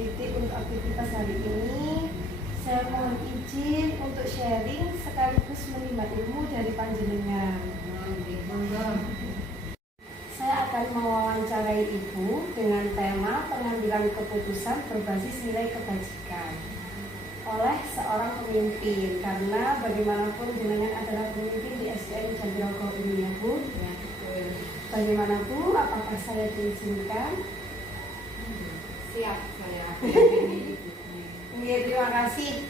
Titik untuk aktivitas hari ini. Saya mohon izin untuk sharing sekaligus menimba ilmu dari panjenengan. Saya akan mewawancarai Ibu dengan tema pengambilan keputusan berbasis nilai kebajikan oleh seorang pemimpin, karena bagaimanapun jenengan adalah pemimpin di SDN Jatirogo ini ya Bu. Bagaimana Bu? Apakah saya diizinkan? Siap saya. Iya, terima kasih.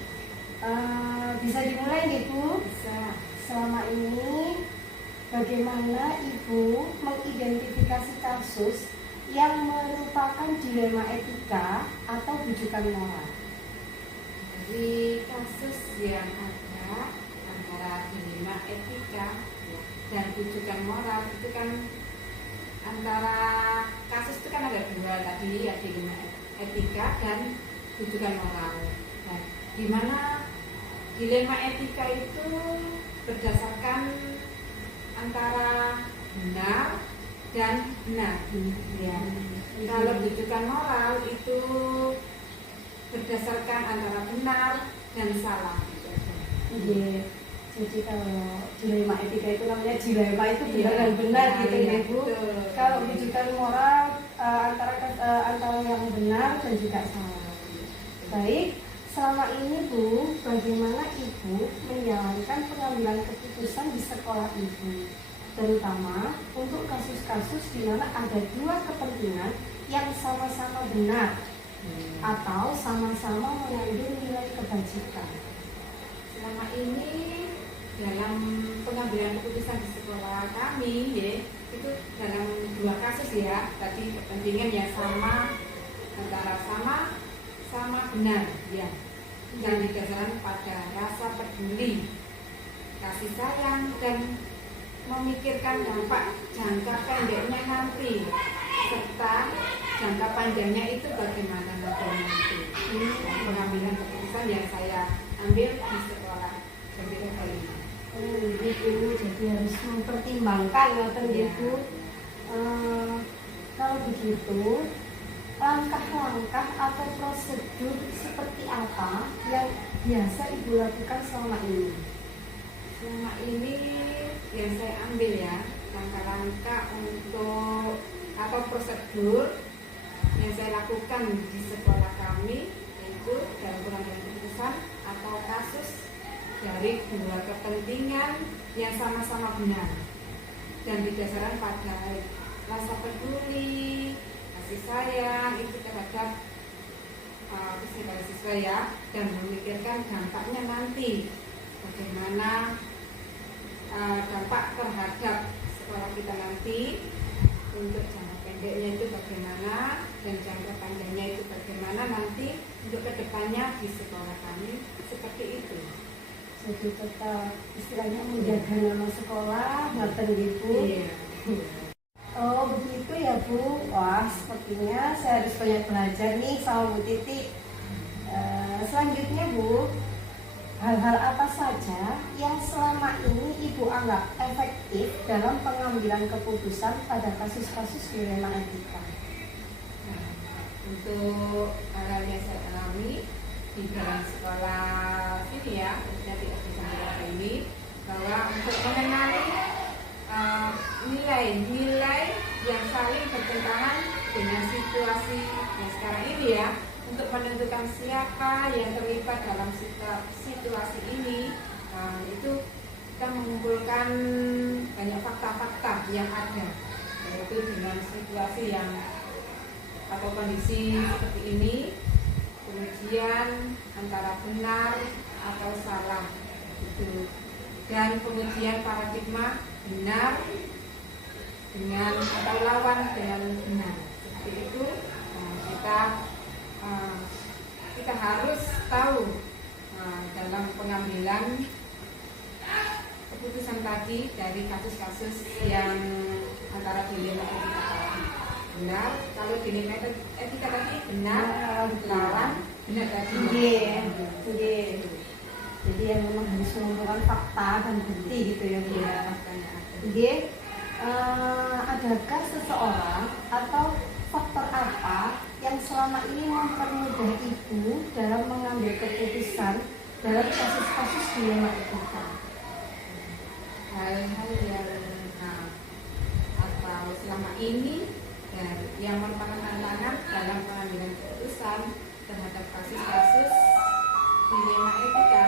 Bisa dimulai nih Bu? Bisa. Selama ini bagaimana Ibu mengidentifikasi kasus yang merupakan dilema etika atau rujukan moral? Dari kasus yang ada antara dilema etika dan rujukan moral itu kan antara kasus itu kan ada dua tadi ya, dilema etika dan rujukan moral. Nah, di mana dilema etika itu berdasarkan antara benar dan benar. Ya. Kalau rujukan moral itu berdasarkan antara benar dan salah. Iya. Jadi kalau dilema etika itu namanya dilema itu benar dan benar gitu ya Bu. Kalau rujukan moral antara yang benar dan juga salah. Baik, selama ini Bu, bagaimana Ibu menjalankan pengambilan keputusan di sekolah Ibu, terutama untuk kasus-kasus di mana ada dua kepentingan yang sama-sama benar atau sama-sama mengandung nilai kebajikan? Selama ini dalam pengambilan keputusan di sekolah kami ya, itu dalam dua kasus ya, tadi kepentingan yang sama antara sama benar ya, dan didasarkan pada rasa peduli, kasih sayang, dan memikirkan dampak jangka pendeknya nanti serta jangka panjangnya itu bagaimana nanti. Ini pengambilan keputusan yang saya ambil di sekolah Jatirogo ini. Ibu jadi harus mempertimbangkan ngoten Ibu. Kalau begitu, langkah-langkah atau prosedur seperti apa yang biasa Ibu lakukan selama ini? Selama ini yang saya ambil ya, langkah-langkah untuk atau prosedur yang saya lakukan di sekolah kami yaitu dalam pengambilan keputusan atau kasus dari dua kepentingan yang sama-sama benar dan didasarkan pada rasa peduli, kasih sayang itu terhadap siswa ya, dan memikirkan dampaknya nanti bagaimana dampak terhadap sekolah kita nanti, untuk jangka pendeknya itu bagaimana dan jangka panjangnya itu bagaimana nanti untuk kedepannya di sekolah kami, seperti itu. Jadi tetap istilahnya menjaga nama sekolah, ngoten Ibu. Iya. Oh begitu ya Bu. Wah, sepertinya saya harus banyak belajar nih sama Bu Titi. Selanjutnya Bu, hal-hal apa saja yang selama ini Ibu anggap efektif dalam pengambilan keputusan pada kasus-kasus dilema etika? Nah, untuk hal yang saya alami di dalam sekolah ini ya, khususnya di Jatirogo ini, bahwa untuk mengenali nilai-nilai yang saling bertentangan dengan situasi yang sekarang ini ya, untuk menentukan siapa yang terlibat dalam situasi ini, itu kita mengumpulkan banyak fakta-fakta yang ada, yaitu dengan situasi yang atau kondisi seperti ini, kemudian antara benar atau salah itu, dan kemudian paradigma benar dengan atau lawan dengan benar, seperti itu. Kita harus tahu dalam pengambilan keputusan tadi dari kasus-kasus yang antara dilema etika tadi benar, kalau dilema etika tadi benar, lawan benar tadi. Jadi yang memang harus mengumpulkan fakta dan bukti gitu ya Bu. Adakah seseorang atau faktor apa yang yang selama ini mempermudah ibu dalam mengambil keputusan dalam kasus-kasus dilema etika? Hal-hal atau selama ini yang merupakan tantangan dalam pengambilan keputusan terhadap kasus-kasus dilema etika.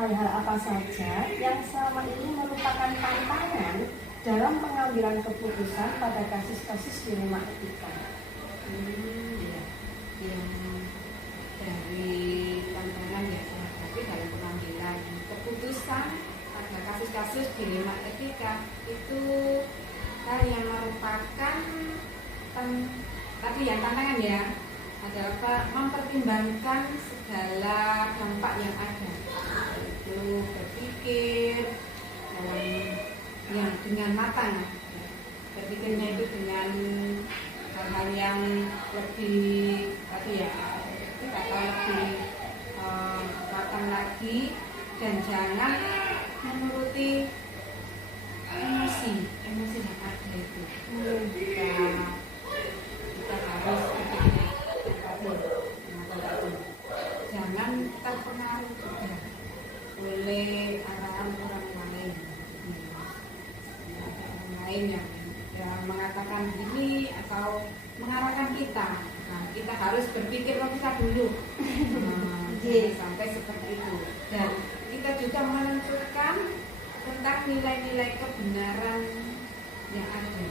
Hal-hal apa saja yang selama ini merupakan tantangan dalam pengambilan keputusan pada kasus-kasus dilema etika? Ya. Yang dari tantangan yang saya hadapi dalam pengambilan keputusan pada kasus-kasus dilema etika itu hal yang merupakan tadi yang tantangan ya adalah mempertimbangkan segala dampak yang ada, yaitu berpikir yang dengan matang, berpikirnya itu dengan hal-hal yang lebih kita tahu lebih matang lagi, dan jangan menuruti emosi yang ada itu. Kita harus jangan terpengaruh juga oleh arahan orang lain. Orang lain yang mengatakan ini atau mengarahkan kita. Nah, kita harus berpikir logika dulu. Sampai seperti itu. Dan kita juga menentukan tentang nilai-nilai kebenaran yang ada.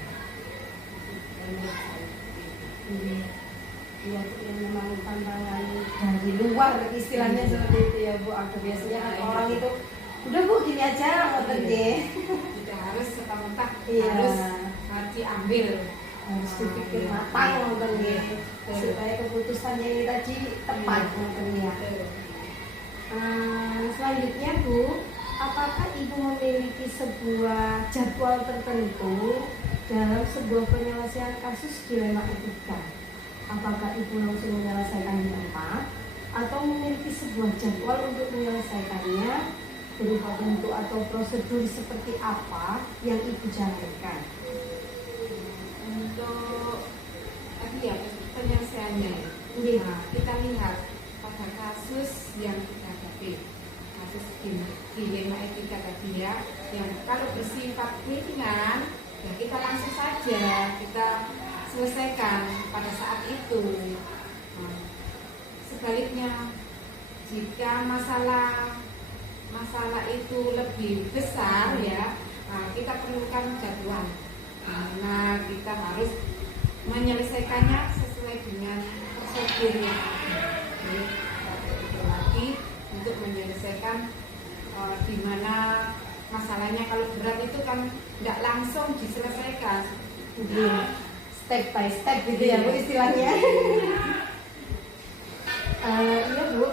Ya, yang memang tantangan dari luar istilahnya seperti itu ya Bu. Atau biasanya kan orang itu udah Bu gini aja ngoten nggih. Tidak harus serta-merta harus diambil, harus dipikir matang ngoten nggih supaya keputusannya ini tadi tepat ngoten ya. Selanjutnya Bu, apakah Ibu memiliki sebuah jadwal tertentu dalam sebuah penyelesaian kasus dilema etika? Apakah Ibu langsung menyelesaikan di tempat atau memiliki sebuah jadwal untuk menyelesaikannya, berupa bentuk atau prosedur seperti apa yang Ibu jalankan? Untuk penyelesaiannya, kita lihat pada kasus yang kita hadapi, kasus dilema etika tadi ya, yang kalau bersifat ringan ya kita langsung saja kita selesaikan pada saat itu. Sebaliknya, jika masalah itu lebih besar ya, kita perlukan jadwal. Karena kita harus menyelesaikannya sesuai dengan prosedur yang ada. Itu lagi untuk menyelesaikan di mana masalahnya kalau berat itu kan tidak langsung diselesaikan. Step by step gitu ya Bu istilahnya. Iya Bu,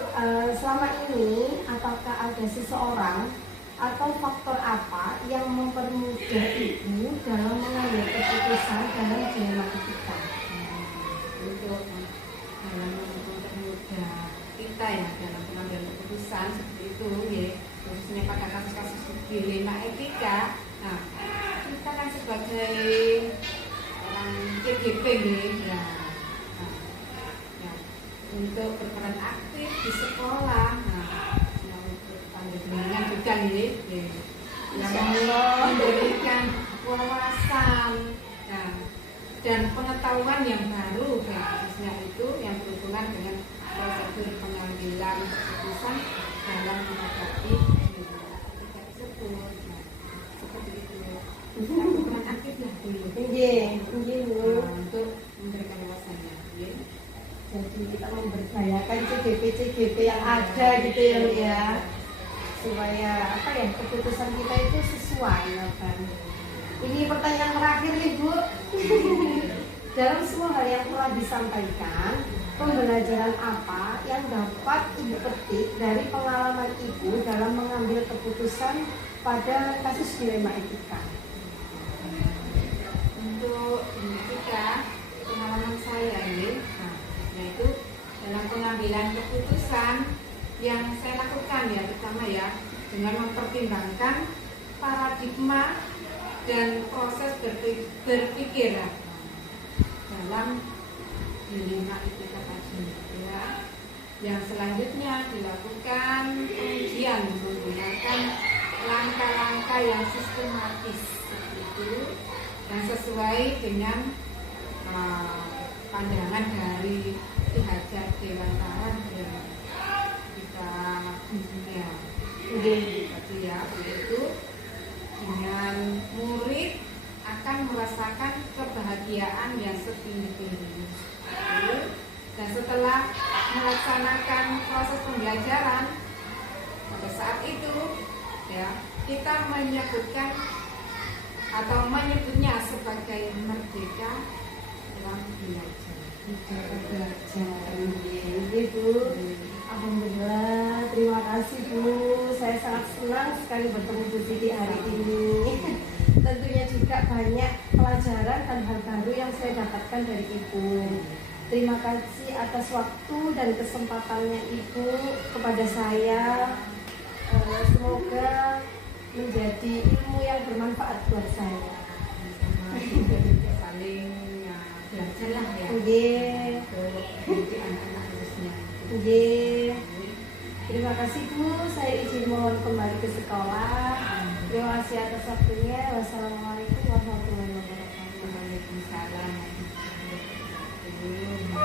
selama ini apakah ada seseorang atau faktor apa yang mempermudah Ibu dalam mengambil keputusan dalam dilema etika? Untuk dalam mempermudah kita ya dalam pengambilan keputusan seperti itu ya, khususnya pada kasus-kasus dilema etika. Nah, kita kan sebagai KGP ya, untuk berperan aktif di sekolah, untuk panjenengan juga nih, yang memberikan wawasan dan pengetahuan yang baru, khususnya itu yang berhubungan dengan prosedur pengambilan keputusan dalam menghadapi tersebut. Seperti itu. Berperan aktif lah dulu. Untuk memberikan wawasannya. Jadi kita memberdayakan CGP yang ada gitu ya, supaya keputusan kita itu sesuai kan. Ini pertanyaan terakhir nih Bu. Dalam semua hal yang telah disampaikan, pembelajaran apa yang dapat Ibu petik dari pengalaman Ibu dalam mengambil keputusan pada kasus dilema etika? Untuk kita, pengalaman saya ini, yaitu dalam pengambilan keputusan yang saya lakukan ya, pertama ya, dengan mempertimbangkan paradigma dan proses berpikir. dalam dilema IPK tadi ya. Yang selanjutnya dilakukan pengujian menggunakan langkah-langkah yang sistematis seperti itu dan sesuai dengan pandangan dari pihak Dewan Tangan yang kita ya berarti ya itu dengan murid akan merasakan kebahagiaan yang setinggi-tingginya. Dan setelah melaksanakan proses pembelajaran pada saat itu ya kita menyebutkan atau menyebutnya sebagai merdeka dalam belajar. Merdeka belajar. Ibu, alhamdulillah, terima kasih Bu. Saya sangat senang sekali bertemu Bu Siti hari ini. Tentunya juga banyak pelajaran dan hal baru yang saya dapatkan dari Ibu. Terima kasih atas waktu dan kesempatannya Ibu kepada saya. Semoga menjadi ilmu yang bermanfaat buat saya. Saling belajar lah ya. Untuk anak-anak khususnya. Terima kasih Bu. Saya izin mohon kembali ke sekolah. Terima kasih atas waktunya. Wassalamualaikum warahmatullahi wabarakatuh. Waalaikumsalam warahmatullahi wabarakatuh.